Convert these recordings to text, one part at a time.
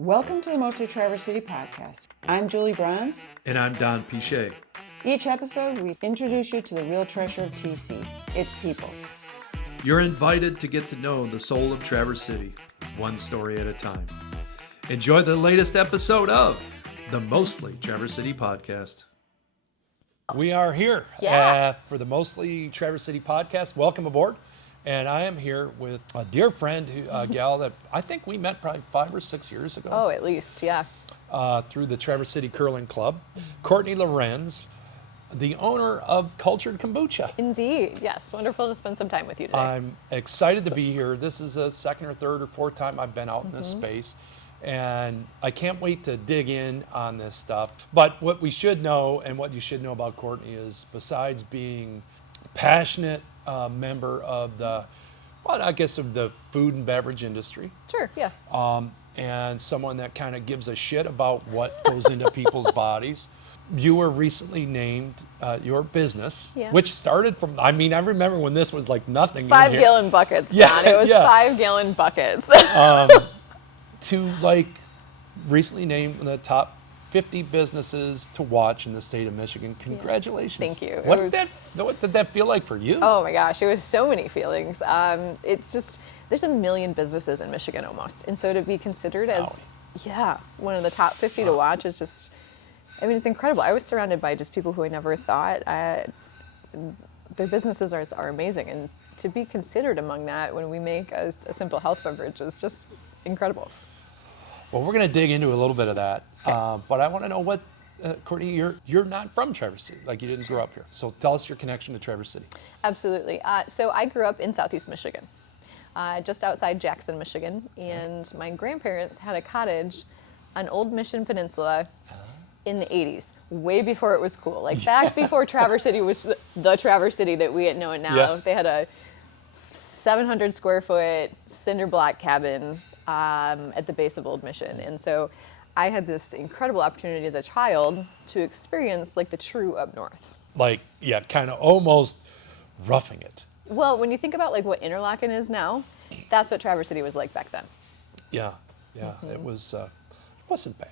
Welcome to the Mostly Traverse City podcast. I'm Julie Bronze. And I'm Don Pichet. Each episode, we introduce you to the real treasure of TC, its people. You're invited to get to know the soul of Traverse City, one story at a time. Enjoy the latest episode of the Mostly Traverse City podcast. We are here for the Mostly Traverse City podcast. Welcome aboard. And I am here with a dear friend, a gal that I think we met probably 5 or 6 years ago. Oh, at least, yeah. Through the Traverse City Curling Club. Courtney Lorenz, the owner of Cultured Kombucha. Indeed, yes. Wonderful to spend some time with you today. I'm excited to be here. This is a second or third or fourth time I've been out in this space. And I can't wait to dig in on this stuff. But what we should know, and what you should know about Courtney, is besides being passionate member of the, well, I guess of the food and beverage industry. Sure, yeah. And someone that kind of gives a shit about what goes into people's bodies. You were recently named your business, which started from, I remember when this was like nothing. 5-gallon buckets, Don. It was 5-gallon buckets. To like recently named in the top 50 businesses to watch in the state of Michigan. Congratulations. Thank you. What did that feel like for you? Oh my gosh, it was so many feelings. It's just, there's 1 million businesses in Michigan almost. And so to be considered as, one of the top 50 to watch is just, it's incredible. I was surrounded by just people who I never thought, their businesses are amazing. And to be considered among that when we make a simple health beverage is just incredible. Well, we're going to dig into a little bit of that, Okay. but I want to know what, Courtney, you're not from Traverse City, like you didn't grow up here. So tell us your connection to Traverse City. Absolutely. So I grew up in Southeast Michigan, just outside Jackson, Michigan, and my grandparents had a cottage on Old Mission Peninsula in the 80s, way before it was cool, like back before Traverse City was the Traverse City that we know it now. Yeah. They had a 700 square foot cinder block cabin at the base of Old Mission. And so I had this incredible opportunity as a child to experience like the true up north. Like, kind of almost roughing it. Well, when you think about like what Interlaken is now, that's what Traverse City was like back then. Yeah, it wasn't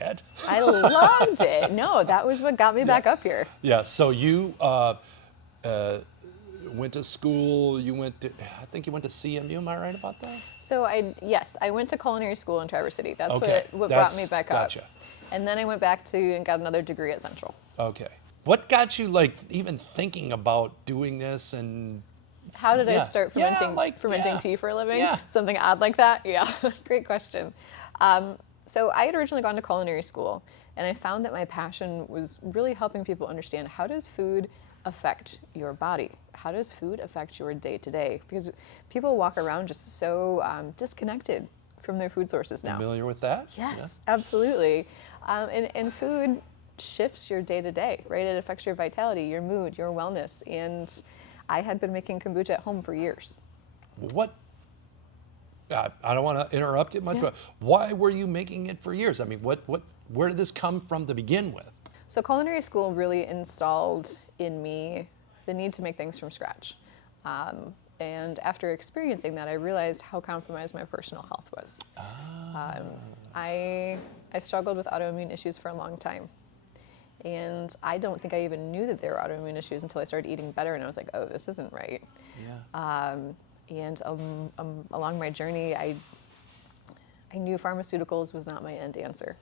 bad. I loved it. No, that was what got me back up here. Yeah, so you went to school, I think you went to CMU, am I right about that? So I went to culinary school in Traverse City. That's Okay, what brought me back gotcha. up. And then I went back and got another degree at Central. Okay. What got you like even thinking about doing this and how did I start fermenting tea for a living? Yeah. Something odd like that? Yeah, great question. So I had originally gone to culinary school, and I found that my passion was really helping people understand how does food affect your body? How does food affect your day-to-day? Because people walk around just so disconnected from their food sources now. Familiar with that? Yes, absolutely. And food shifts your day-to-day, right? It affects your vitality, your mood, your wellness. And I had been making kombucha at home for years. What? I don't want to interrupt it much, but why were you making it for years? Where did this come from to begin with? So culinary school really installed in me the need to make things from scratch. And after experiencing that, I realized how compromised my personal health was. I struggled with autoimmune issues for a long time. And I don't think I even knew that there were autoimmune issues until I started eating better, and I was like, oh, this isn't right. Yeah. And along my journey, I knew pharmaceuticals was not my end answer.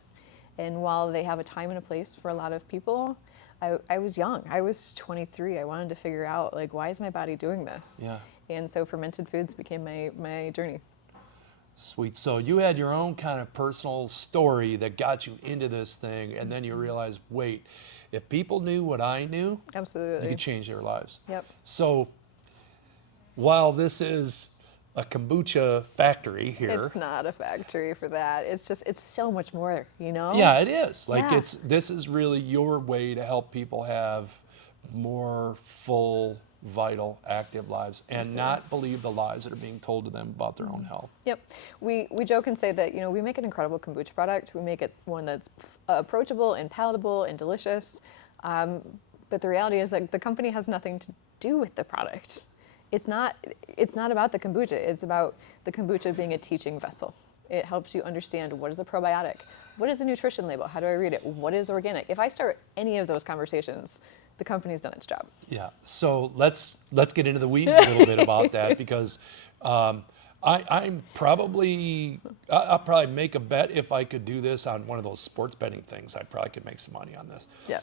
And while they have a time and a place for a lot of people, I was young. I was 23. I wanted to figure out, like, why is my body doing this? Yeah. And so fermented foods became my journey. Sweet. So you had your own kind of personal story that got you into this thing, and then you realized, wait, if people knew what I knew, Absolutely. they could change their lives. Yep. So while this is a kombucha factory here. It's not a factory for that. It's so much more, you know? Yeah, it is. Like Yeah. this is really your way to help people have more full, vital, active lives and not believe the lies that are being told to them about their own health. Yep. We joke and say that, we make an incredible kombucha product. We make it one that's approachable and palatable and delicious. But the reality is that the company has nothing to do with the product. It's not about the kombucha. It's about the kombucha being a teaching vessel. It helps you understand what is a probiotic, what is a nutrition label, how do I read it, what is organic. If I start any of those conversations, the company's done its job. Yeah. So let's get into the weeds a little bit about that, because I'll probably make a bet if I could do this on one of those sports betting things. I probably could make some money on this. Yeah.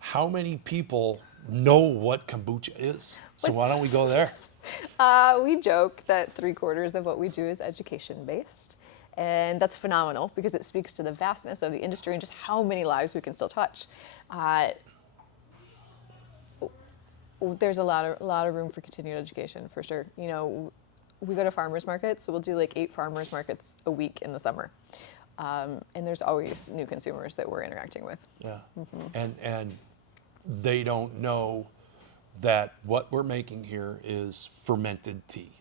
How many people know what kombucha is? So why don't we go there? We joke that 3/4 of what we do is education based. And that's phenomenal because it speaks to the vastness of the industry and just how many lives we can still touch. There's a lot of room for continued education, for sure. You know, we go to farmers markets, so we'll do like 8 farmers markets a week in the summer. And there's always new consumers that we're interacting with. Yeah. And they don't know that what we're making here is fermented tea.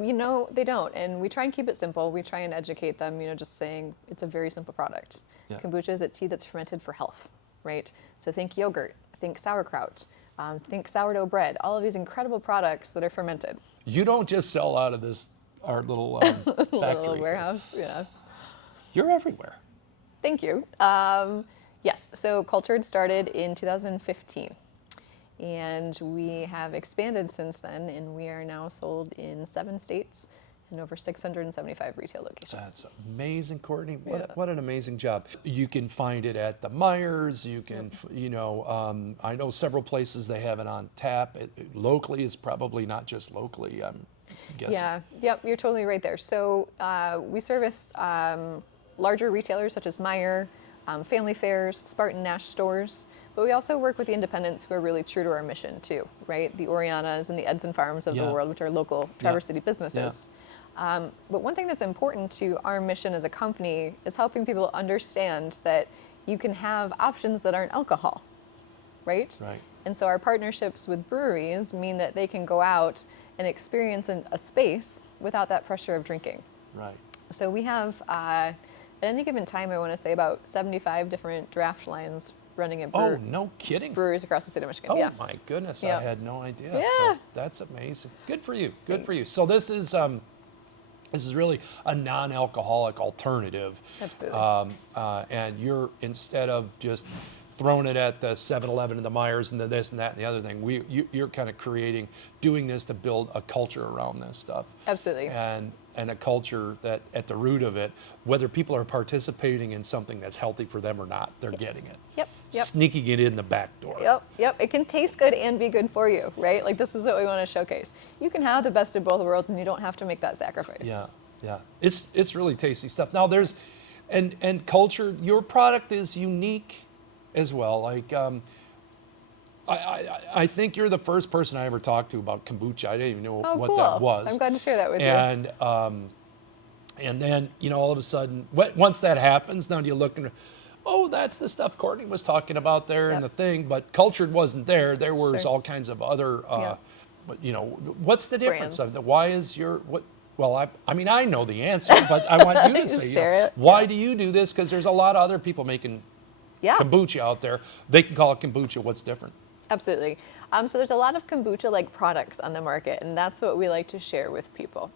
You know, they don't. And we try and keep it simple. We try and educate them, you know, just saying it's a very simple product. Yeah. Kombucha is a tea that's fermented for health, right? So think yogurt, think sauerkraut, think sourdough bread, all of these incredible products that are fermented. You don't just sell out of our little factory. Little warehouse, yeah. You're everywhere. Thank you. Yes, so Cultured started in 2015. And we have expanded since then, and we are now sold in 7 states and over 675 retail locations. That's amazing, Courtney. Yeah. What an amazing job. You can find it at the Myers. You can, I know several places they have it on tap. Locally, it's probably not just locally, I'm guessing. Yeah, yep, you're totally right there. So we service larger retailers such as Meijer, family fairs, Spartan Nash stores, but we also work with the independents who are really true to our mission too, right? The Orianas and the Edson Farms of the world, which are local Traverse City businesses. Yeah. But one thing that's important to our mission as a company is helping people understand that you can have options that aren't alcohol, right? Right. And so our partnerships with breweries mean that they can go out and experience a space without that pressure of drinking. Right. So we have, at any given time, I want to say about 75 different draft lines running at Oh, no kidding. breweries across the state of Michigan. Oh Yeah. my goodness, Yeah. I had no idea. Yeah. So that's amazing. Good for you. Good for you. So this is really a non-alcoholic alternative. Absolutely. And you're, instead of just throwing it at the 7-Eleven and the Myers and the this and that and the other thing, you're kind of doing this to build a culture around this stuff. Absolutely. And a culture that at the root of it, whether people are participating in something that's healthy for them or not, they're getting it. Yep. Sneaking it in the back door. Yep. It can taste good and be good for you, right? Like, this is what we want to showcase. You can have the best of both worlds, and you don't have to make that sacrifice. Yeah. It's really tasty stuff. Now there's, and culture, your product is unique as well. Like, I think you're the first person I ever talked to about kombucha. I didn't even know what cool. that was. I'm glad to share that with you. And then, all of a sudden, once that happens, now you look and, oh, that's the stuff Courtney was talking about there in the thing, but Cultured wasn't there. There was all kinds of other, but what's the difference of the, why is your, what, well, I know the answer, but I want you to say, Share it. why do you do this? Because there's a lot of other people making kombucha out there. They can call it kombucha. What's different? Absolutely. So there's a lot of kombucha-like products on the market, and that's what we like to share with people.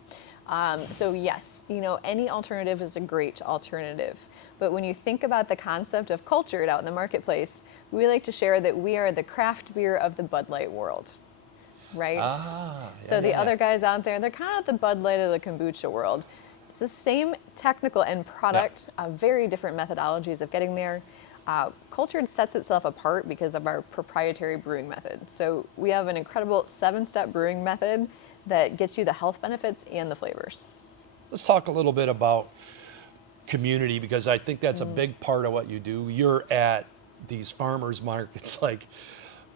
So yes, any alternative is a great alternative. But when you think about the concept of Cultured out in the marketplace, we like to share that we are the craft beer of the Bud Light world, right? The other guys out there, they're kind of the Bud Light of the kombucha world. It's the same technical end product, very different methodologies of getting there. Cultured sets itself apart because of our proprietary brewing method. So we have an incredible 7-step brewing method that gets you the health benefits and the flavors. Let's talk a little bit about community, because I think that's a big part of what you do. You're at these farmers markets like,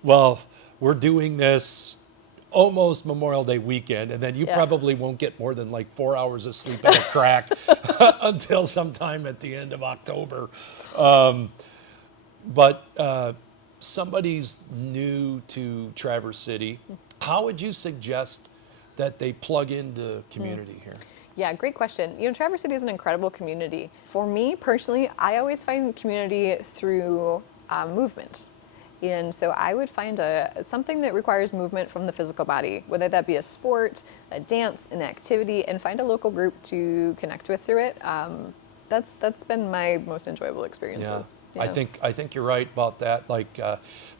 well, we're doing this almost Memorial Day weekend, and then you probably won't get more than like 4 hours of sleep at a crack until sometime at the end of October. But somebody's new to Traverse City. How would you suggest that they plug into community here? Yeah, great question. Traverse City is an incredible community. For me personally, I always find community through movement. And so I would find something that requires movement from the physical body, whether that be a sport, a dance, an activity, and find a local group to connect with through it. That's been my most enjoyable experiences. Yeah. I think you're right about that. Like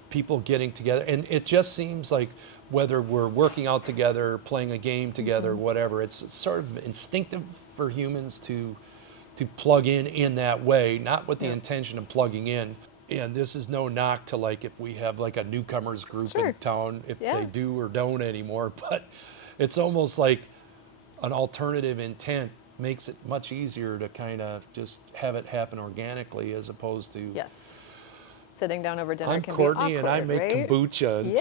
people getting together, and it just seems like whether we're working out together, playing a game together, whatever, it's sort of instinctive for humans to plug in that way, not with the intention of plugging in. And this is no knock to like if we have like a newcomers group in town, if they do or don't anymore, but it's almost like an alternative intent makes it much easier to kind of just have it happen organically as opposed to sitting down over dinner I'm can Courtney be awkward, and I make right? kombucha. And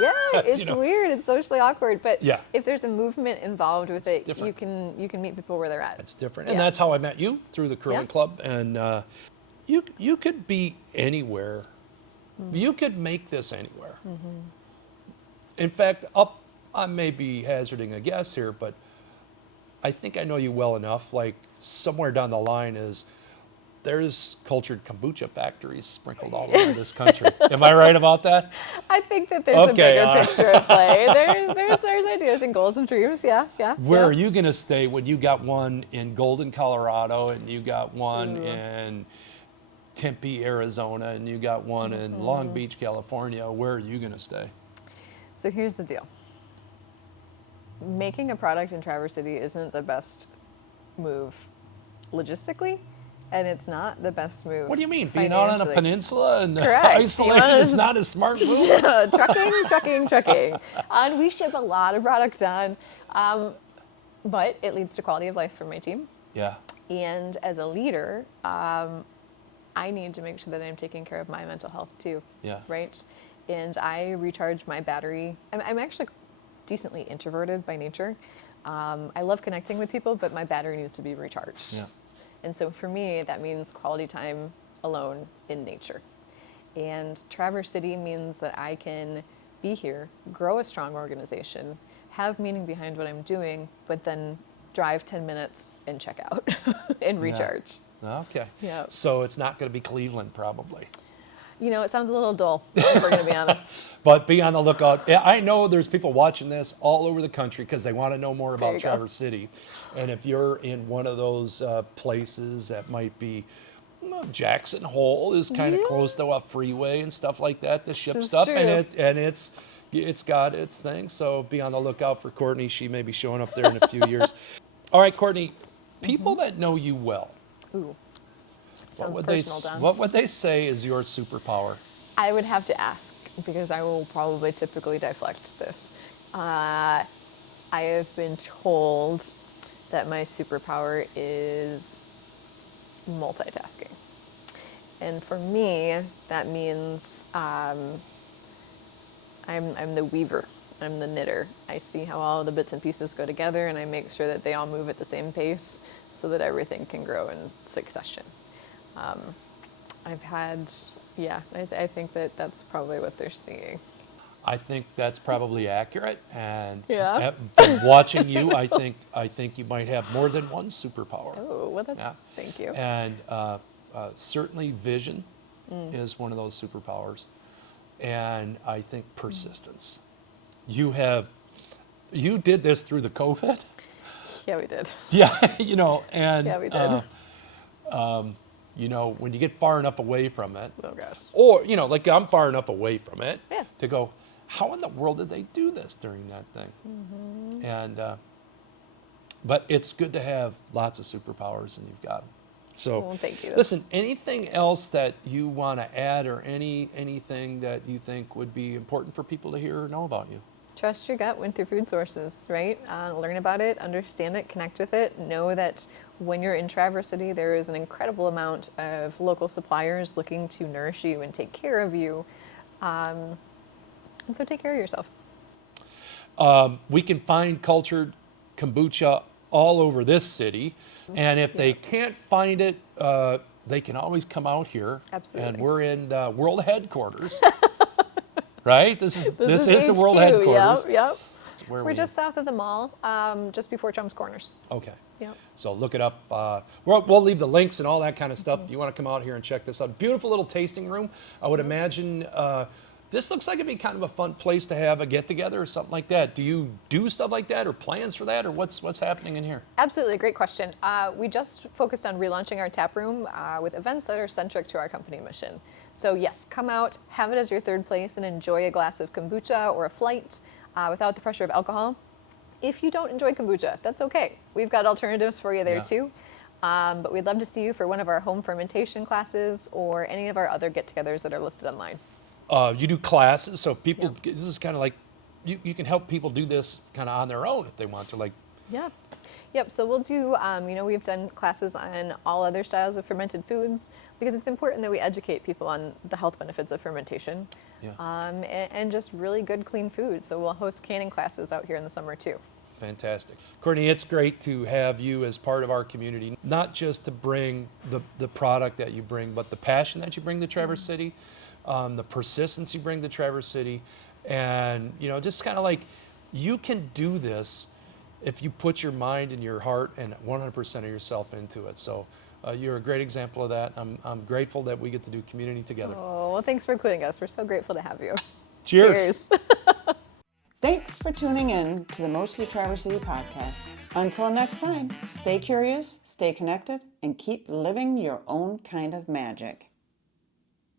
Yeah, it's weird. It's socially awkward, but Yeah. if there's a movement involved with it, different. you can meet people where they're at. It's different, and that's how I met you, through the curling club. And you could be anywhere. You could make this anywhere. In fact, I may be hazarding a guess here, but I think I know you well enough. Like somewhere down the line there's cultured kombucha factories sprinkled all over this country. Am I right about that? I think that there's a bigger picture at play. There's ideas and goals and dreams. Yeah. Where are you going to stay when you got one in Golden, Colorado, and you got one in Tempe, Arizona, and you got one in Long Beach, California? Where are you going to stay? So here's the deal. Making a product in Traverse City isn't the best move logistically, and it's not the best move. What do you mean? Being out on a peninsula and Correct. isolated is not a smart move? Yeah, trucking. And we ship a lot of product on, but it leads to quality of life for my team. Yeah. And as a leader, I need to make sure that I'm taking care of my mental health too. Yeah. Right? And I recharge my battery. I'm actually decently introverted by nature. I love connecting with people, but my battery needs to be recharged. Yeah. And so for me, that means quality time alone in nature. And Traverse City means that I can be here, grow a strong organization, have meaning behind what I'm doing, but then drive 10 minutes and check out and recharge. Okay. Yeah. So it's not going to be Cleveland, probably. You know, it sounds a little dull, if we're going to be honest. But be on the lookout. I know there's people watching this all over the country because they want to know more about Traverse City. And if you're in one of those places that might be, Jackson Hole is kind of close to a freeway and stuff like that to ship stuff. True. And it's got its thing. So be on the lookout for Courtney. She may be showing up there in a few years. All right, Courtney, people that know you well. Ooh. What Sounds personal, Don. what would they say is your superpower? I would have to ask because I will probably typically deflect this. I have been told that my superpower is multitasking. And for me, that means I'm the weaver. I'm the knitter. I see how all the bits and pieces go together and I make sure that they all move at the same pace so that everything can grow in succession. I think that that's probably what they're seeing. I think that's probably accurate. And Yeah. from watching you, I think you might have more than one superpower. Oh, well, thank you. And certainly vision is one of those superpowers. And I think persistence. You did this through the COVID. Yeah, we did. Yeah, and Yeah, we did. When you get far enough away from it, Oh gosh. or like I'm far enough away from it Yeah. to go, how in the world did they do this during that thing? And but it's good to have lots of superpowers, and you've got them. So Well, thank you. Listen, anything else that you want to add, or anything that you think would be important for people to hear or know about you? Trust your gut when through food sources, right? Learn about it, understand it, connect with it. Know that when you're in Traverse City, there is an incredible amount of local suppliers looking to nourish you and take care of you. And so take care of yourself. We can find Cultured Kombucha all over this city. And if they can't find it, they can always come out here. Absolutely. And we're in the world headquarters. Right? This is the HQ, world headquarters. Yep. Where are We're we? just south of the mall, just before Trump's Corners. Okay. Yep. So look it up. We'll leave the links and all that kind of stuff. You want to come out here and check this out. Beautiful little tasting room. I would imagine this looks like it'd be kind of a fun place to have a get together or something like that. Do you do stuff like that or plans for that, or what's happening in here? Absolutely, great question. We just focused on relaunching our tap room with events that are centric to our company mission. So yes, come out, have it as your third place, and enjoy a glass of kombucha or a flight without the pressure of alcohol. If you don't enjoy kombucha, that's okay. We've got alternatives for you there too. But we'd love to see you for one of our home fermentation classes or any of our other get-togethers that are listed online. You do classes, so people, this is kind of like, you can help people do this kind of on their own if they want to, like. Yeah. Yep, so we'll do, we've done classes on all other styles of fermented foods because it's important that we educate people on the health benefits of fermentation and just really good, clean food. So we'll host canning classes out here in the summer too. Fantastic. Courtney, it's great to have you as part of our community, not just to bring the product that you bring, but the passion that you bring to Traverse City, the persistence you bring to Traverse City, and, just kind of like, you can do this if you put your mind and your heart and 100% of yourself into it. So you're a great example of that. I'm grateful that we get to do community together. Oh, well, thanks for including us. We're so grateful to have you. Cheers. Thanks for tuning in to the Mostly Traverse City podcast. Until next time, stay curious, stay connected, and keep living your own kind of magic.